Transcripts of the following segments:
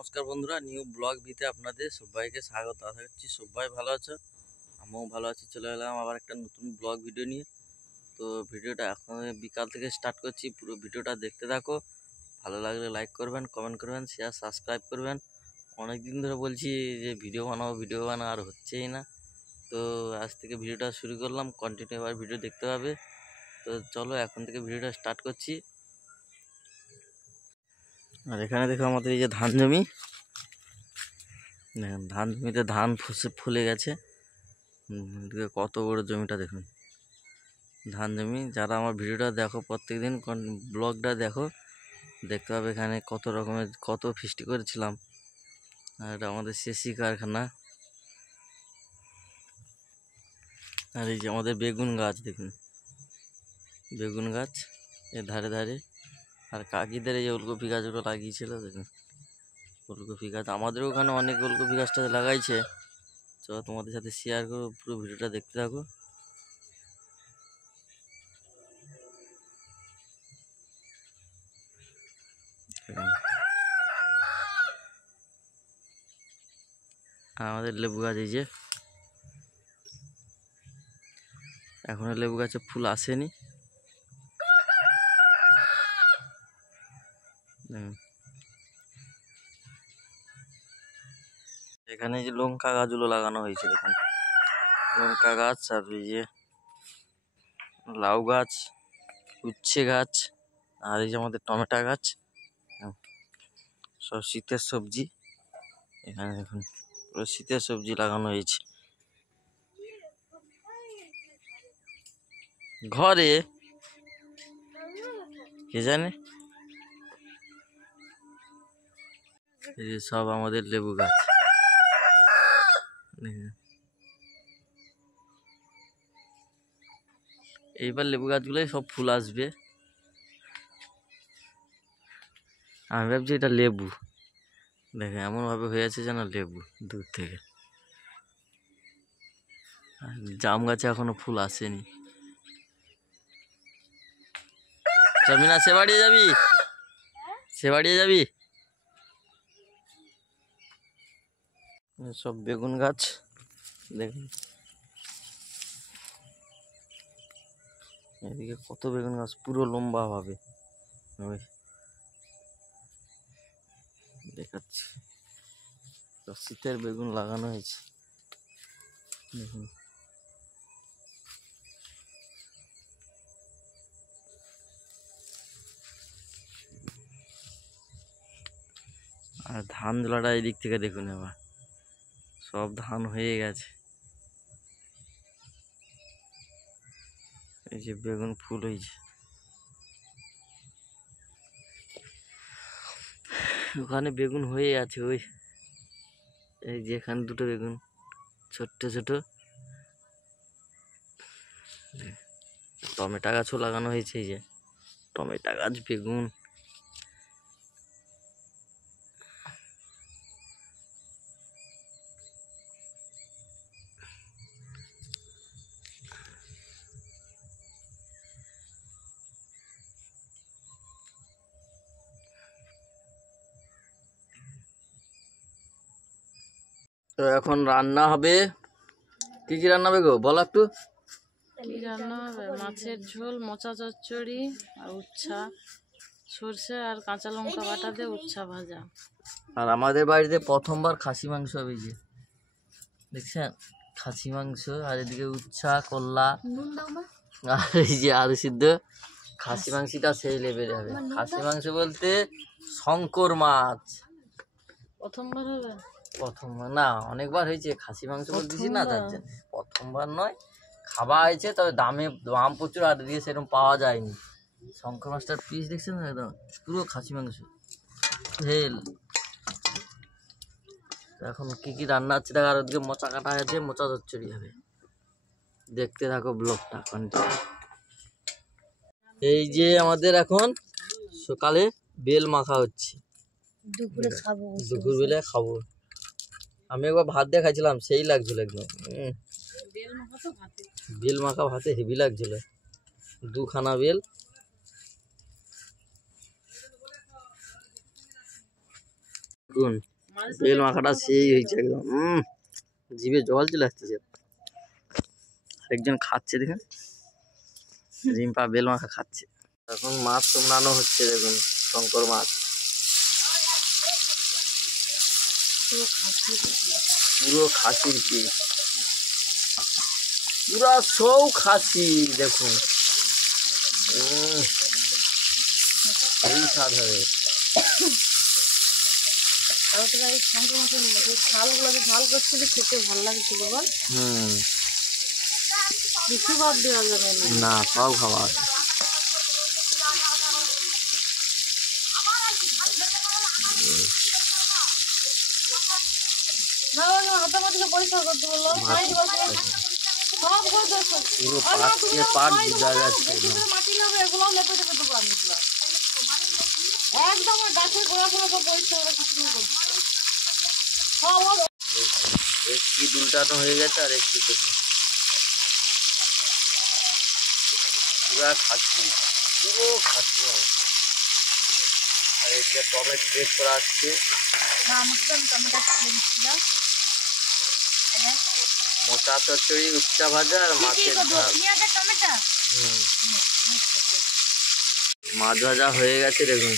নমস্কার বন্ধুরা, new blog ভিতে আপনাদের সবাইকে স্বাগত। আশা করছি সবাই ভালো আছো, আমিও ভালো আছি। চলে এলাম আবার একটা নতুন ব্লগ ভিডিও নিয়ে। তো ভিডিওটা এখন বিকাল থেকে স্টার্ট করছি, পুরো ভিডিওটা দেখতে থাকো। ভালো লাগলে লাইক করবেন, কমেন্ট করবেন, শেয়ার সাবস্ক্রাইব করবেন। অনেক দিন ধরে বলছি যে ভিডিও বানাও আর হচ্ছেই না। তো আজ থেকে ভিডিওটা শুরু করলাম, কন্টিনিউ এবার ভিডিও দেখতে হবে। তো চলো এখন থেকে ভিডিওটা স্টার্ট করছি। আর এখানে দেখো আমাদের এই যে ধান জমি, দেখুন ধান জমিতে ধান ফুলে গেছে। কত বড় জমিটা দেখুন, ধান জমি। যারা আমার ভিডিওটা দেখো প্রত্যেকদিন ব্লগটা দেখো, দেখতে পাবে এখানে কত রকমের কত ফিস্টি করেছিলাম। আর এটা আমাদের সিএসসি কারখানা। আর এই যে আমাদের বেগুন গাছ দেখুন, বেগুন গাছ এর ধারে ধারে। আর কাকিদের এই যে ওলকপি গাছগুলো লাগিয়েছিল দেখুন, ওলকপি গাছ। আমাদের ওখানে অনেক ওলকপি গাছটা লাগাইছে। চলো তোমাদের সাথে শেয়ার করো, পুরো ভিডিওটা দেখতে থাকো। আর আমাদের লেবু গাছ, এই যে এখনো লেবু গাছে ফুল আসেনি। এখানে যে লঙ্কা গাছগুলো লাগানো হয়েছে দেখুন, লঙ্কা গাছ। আর এই যে লাউ গাছ, উচ্ছে গাছ, আর এই যে আমাদের টমেটো গাছ, সব শীতের সবজি। এখানে দেখুন পুরো শীতের সবজি লাগানো হয়েছে ঘরে, কে জানে। এই যে সব আমাদের লেবু গাছ, এইবার লেবু গাছগুলোই সব ফুল আসবে। আমি ভাবছি এটা লেবু, দেখে এমন ভাবে হয়ে আছে যেন লেবু দূর থেকে। জাম গাছে এখনো ফুল আসেনি। মিনা সে বাড়িয়ে যাবি, সে বাড়িয়ে যাবি। সব বেগুন গাছ দেখুন, এদিকে কত বেগুন গাছ পুরো লম্বা ভাবে দেখাচ্ছি। শীতের বেগুন লাগানো হয়েছে দেখুন। আর ধান ঝোলাটা এই দিক থেকে দেখুন, এবার সব ধান হয়ে গেছে। এই যে বেগুন ফুল হয়েছে, ওখানে বেগুন হয়ে আছে। ওই এই যে এখানে দুটো বেগুন ছোট্ট ছোট। টমেটো গাছও লাগানো হয়েছে, এই যে টমেটো গাছ, বেগুন। তো এখন রান্না হবে, কি কি রান্না হবে গো বলো একটু। কি রান্না হবে? মাছের ঝোল, মোচা চচ্চড়ি, আর উচ্ছা, সর্ষে আর কাঁচা লঙ্কা বাটা দিয়ে উচ্ছা ভাজা। আর আমাদের বাড়িতে প্রথমবার খাসি মাংস হবে, যে দেখছেন খাসি মাংস। আর এদিকে উচ্ছা, করলা, আর এই যে আলু সিদ্ধ। খাসি মাংসটা সেই লেভেলে হবে। খাসি মাংস বলতে শঙ্কর মাছ প্রথমবার হবে? প্রথমবার না, অনেকবার হয়েছে। খাসি মাংস বলতেছি না, যাচ্ছেন প্রথমবার নয়, খাওয়া হয়েছে, তবে দাম প্রচুর। আর দিয়ে সেরকম পাওয়া যায়নি। শঙ্কর মাছটার পিস দেখছেন না, একদম পুরো খাসি মাংস হেল। এখন কি কি রান্না হচ্ছে দেখা। আর ওদিকে মোচা কাটা আছে, মোচা চচ্চড়ি হবে। দেখতে থাকো ব্লগটা কন্টিনিউ। এই যে আমাদের এখন সকালে বেল মাখা হচ্ছে, দুপুরে খাবো, দুপুর বেলা খাবো। আমি একবার ভাত দিয়ে খাইছিলাম, সেই লাগছিল একদম। বেল মাখা ভাতে হেভি লাগছিল, দুখানা বেল। বেল মাখাটা সেই হয়েছে একদম, জিভে জল চলে আসতেছে। একজন খাচ্ছে দেখেন, রিম্পা বেল মাখা খাচ্ছে। এখন মাছ তোমরানো হচ্ছে, দেখুন শঙ্কর মাছ, পুরো খাসির পিস, পুরা সৌ খাসি দেখুন। এই স্বাদ হবে। ঝাল করছিল, খেতে ভালো লাগছিল বল। কিছু বাদ দেওয়া যাবে না, সব খাবার। পরিষ্কার করতে বললো, মাটি নেবে, এগুলো লেপে লেপে দেবো আমি। একদম গাছের গোড়া গোড়া সব পরিষ্কার করে কিছু করবো। একটি দুলটানো হয়ে গেছে, আর একটি দেখুন পুরা খাসি, পুরো খাসি মাংস। আর এদিকে টমেটো গ্রেট করা আসছে, মোটা চচ্চড়ি, উচ্চা ভাজা আর মাছের ঝাল। মাছ ভাজা হয়ে গেছে দেখুন,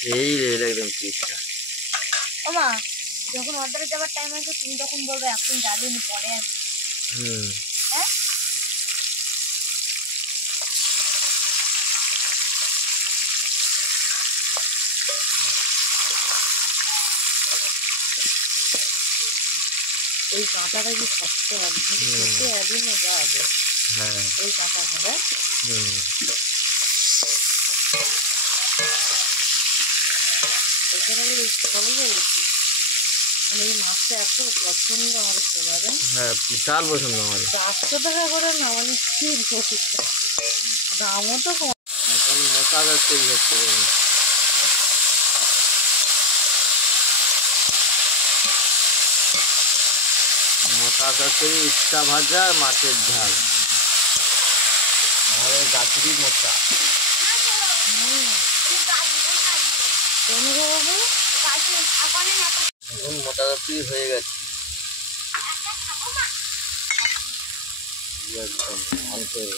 সেই রেল একদম পিসটা। ওমা, যখন অর্ডারে যাওয়ার টাইম আছে তুমি তখন বলবে এখন যাবে না, পরে আসবে। হ্যাঁ, এই কাঁটাটা কি শক্ত হবে, কিন্তু একদিন না যাবে। এই কাঁটা হবে এখানে সবাই গেছি। মানে এই মাছটা এত পছন্দ আমার, পারেন। হ্যাঁ, বিশাল পছন্দ আমার। 400 টাকা করে না, মানে কি দামও তো কম। এখন মোটা যাচ্ছে হচ্ছে, মোটা চচ্চড়ি, উচ্চা ভাজা আর মাছের ঝাল। আমাদের গাছেরই মোটা। এখন মোটা চচ্চড়ি হয়ে গেছে একদম মাংসের।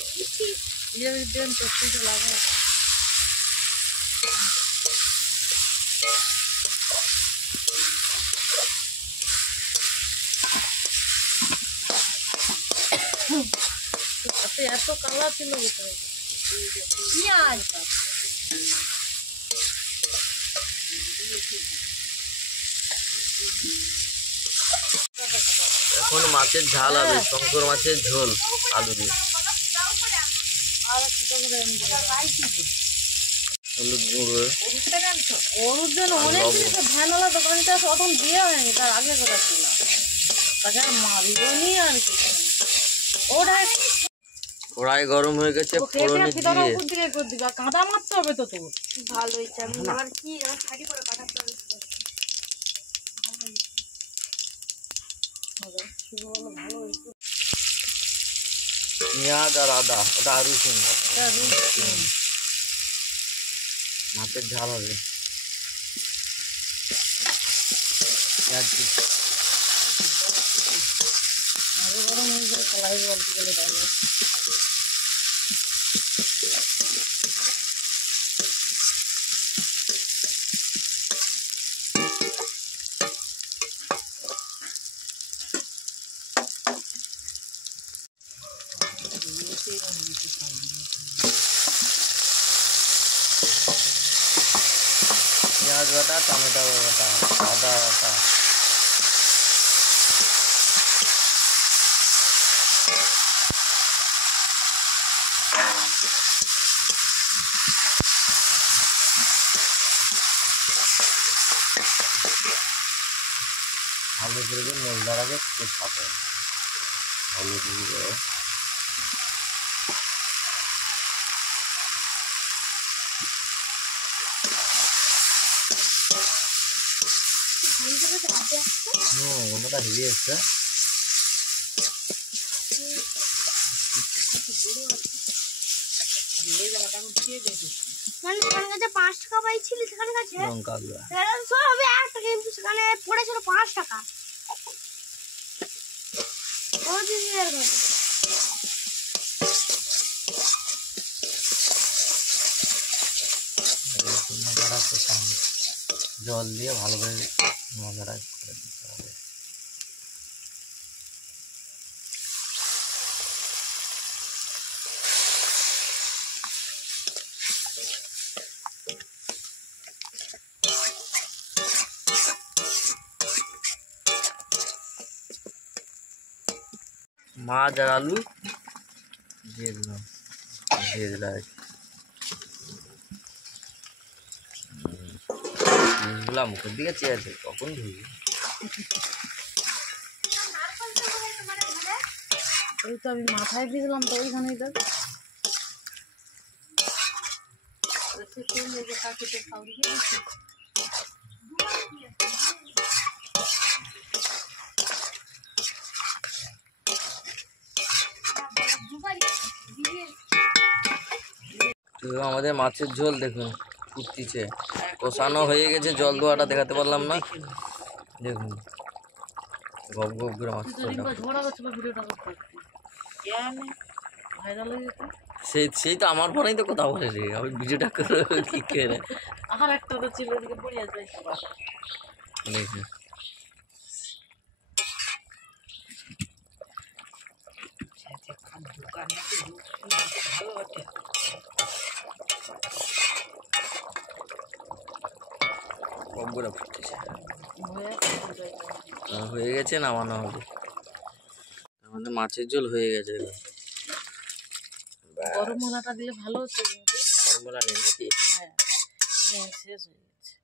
এত কালা ছিল কোথায়? এখন মাছের ঝাল হবে, শঙ্কর মাছের ঝোল আলু দিয়ে, হলুদ গুঁড়ো। ওর জন্য অনেক জিনিস ভ্যানওয়ালা দোকানটা তখন দিয়ে হয়নি, তার আগে কথা ছিল। তাকে আর মারিব নি আর কিছু। কড়াই গরম হয়ে গেছে, ফোড়নে দিয়ে কাঁদা মারতে হবে তো তোর। ভালো হয়েছে। আমি আবার কি আমার শাড়ি করে কাটাতে হবে। পেঁয়াজ আর আদা, ওটা আরো সুন্দর। মাছের ঝাল হবে। পেঁয়াজ গরম হয়ে যায়, কড়াই বলতে গেলে তাহলে পেঁয়াজ বাটা, টমেটো বাটা, আদা বাটা, আলু করে দিয়ে মশলার আগে একটু সাথে হলুদ গুঁড়ো, ওটা হেভি এসছে। মানে সেখানে কাছে 5 টাকা পাইছিল সেখানে কাছে লঙ্কা গুঁড়া সেখানে সব হবে 1 টাকা কিন্তু সেখানে পড়েছিল 5 টাকা ও দিদি এর কথা মশলাটা কষানো জল দিয়ে ভালো করে মশলাটা করে দিতে হবে। মাছ আর আলু দিয়ে দিলাম আর কি। জিনিসগুলা মুখের দিকে চেয়ে আছে কখন ধুবি। এই তো আমি মাথায় দিয়েছিলাম তো ওইখানেই দেখ তো আমাদের মাছের ঝোল দেখুন ফুটতিছে, কষানো হয়ে গেছে, জল ধোয়াটা দেখাতে পারলাম না। দেখুন গপ গপ করে মাছের ঝোলটা, সেই তো আমার পরেই তো কথা বলে রে, আমি ভিডিওটা করে কি করে আর একটা তো ছিল ওদিকে পড়ে আসবে দেখুন। গপ করে ফুটতেছে, হয়ে গেছে, নামানো হবে। আমাদের মাছের ঝোল হয়ে গেছে। গরম মশলাটা দিলে ভালো হচ্ছে কিন্তু গরম মশলা নেই নাকি? হ্যাঁ শেষ হয়ে গেছে।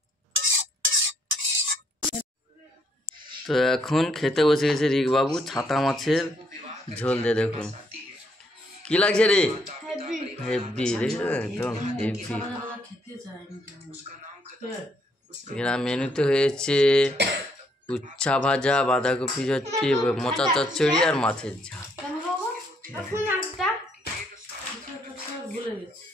তো এখন খেতে বসে গেছে রিক বাবু, ছাতা মাছের ঝোল দিয়ে। দেখুন কি লাগছে রে, হেভি দেখেছেন একদম হেভি। খেতে চাইনি এরা মেনুতে হয়েছে উচ্ছা ভাজা, বাঁধাকপি চচ্চড়ি, মোচা চচ্চড়ি আর মাছের ঝাল। কেন বাবু এখন একটা ভুলে গেছি।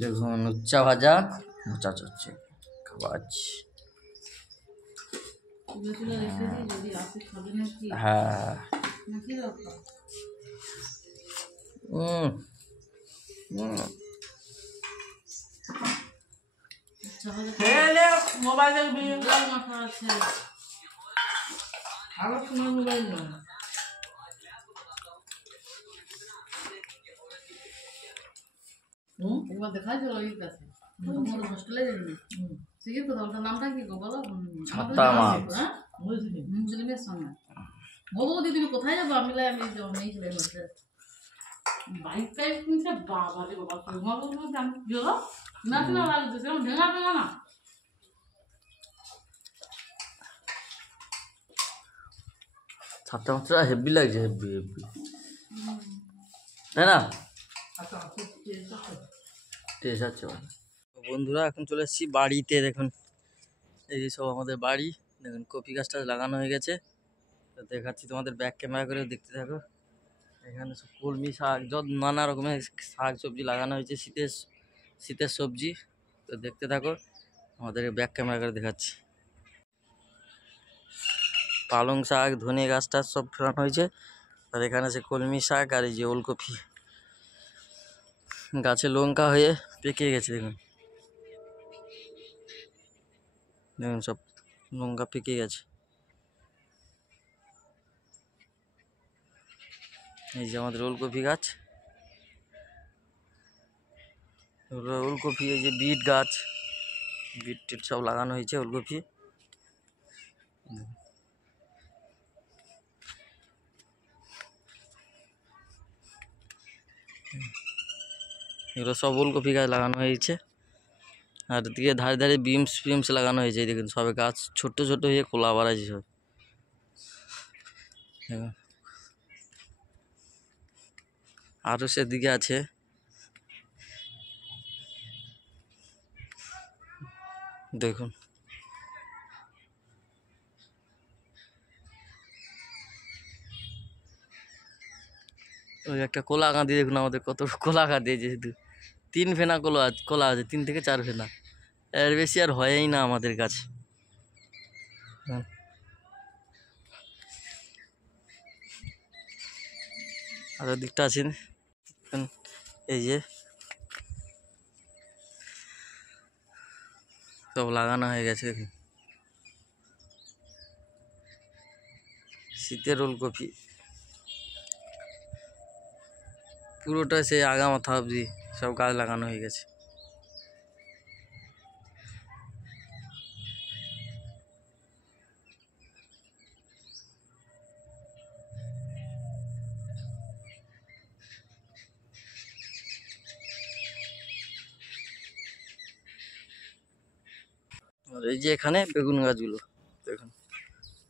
দেখুন উচ্চা ভাজা, মোচা চচ্চড়ি খাওয়াজ। হ্যাঁ মোবাইলের মাথা আছে আরো তোমার মোবাইল না একবার দেখাই চলো এই কাছে তোমার হোস্টেলে যাবি ঠিক আছে তো নামটা কি গো বলো ছাতা মাছ। হ্যাঁ মুসলিমের সঙ্গে বলো দিদি তুমি কোথায় যাবো আমি নেই চলে হচ্ছে বাইক টাইপ কিনছে বাবা রে বাবা তোমার বলবো আমি গেলো না না লাগছে সেরকম ঢেঙা ঢেঙা না ছাতা মাছটা হেভি লাগছে, হেভি হেভি তাই না? টেস্ট আছে। বন্ধুরা এখন চলে এসেছি বাড়িতে। দেখুন এই সব আমাদের বাড়ি। দেখুন কপি গাছটা লাগানো হয়ে গেছে, তো দেখাচ্ছি তোমাদের ব্যাক ক্যামেরা করে দেখতে থাকো। এখানে সব কলমি শাক, যত নানা রকমের শাক সবজি লাগানো হয়েছে, শীতের সবজি। তো দেখতে থাকো, আমাদের ব্যাক ক্যামেরা করে দেখাচ্ছি। পালং শাক, ধনে গাছটা সব ফেলানো হয়েছে, আর এখানে আছে কলমি শাক আর এই যে ওলকপি। গাছে লঙ্কা হয়ে পেকে গেছে, দেখুন দেখুন সব লঙ্কা পেকে গেছে। এই যে আমাদের ওলকপি গাছ, ওলকপি, এই যে বিট গাছ, বিট টিট সব লাগানো হয়েছে। ওলকপি এগুলো সব ওলকপি গাছ লাগানো হয়েছে, আর দিকে ধারে ধারে বিমস ফিমস লাগানো হয়েছে। দেখুন সবে গাছ ছোট ছোট হয়ে কোলা বাড়াইছে সব। আরও সেদিকে আছে, দেখুন ওই একটা কলা গাঁদি দেখুন, আমাদের কত কলা গাঁদি আছে, শুধু 3 ফেনা কলা আছে, 3 থেকে 4 ফেনা, এর বেশি আর হয়ই না আমাদের গাছে। আর দিকটা আছে এই যে সব লাগানো হয়ে গেছে দেখুন। শীতের ওলকপি পুরোটা সে আগা মাথা অবধি সব গাছ লাগানো হয়ে গেছে। আর এই যে এখানে বেগুন গাছগুলো দেখুন,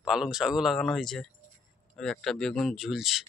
পালং শাকও লাগানো হয়েছে, আর একটা বেগুন ঝুলছে।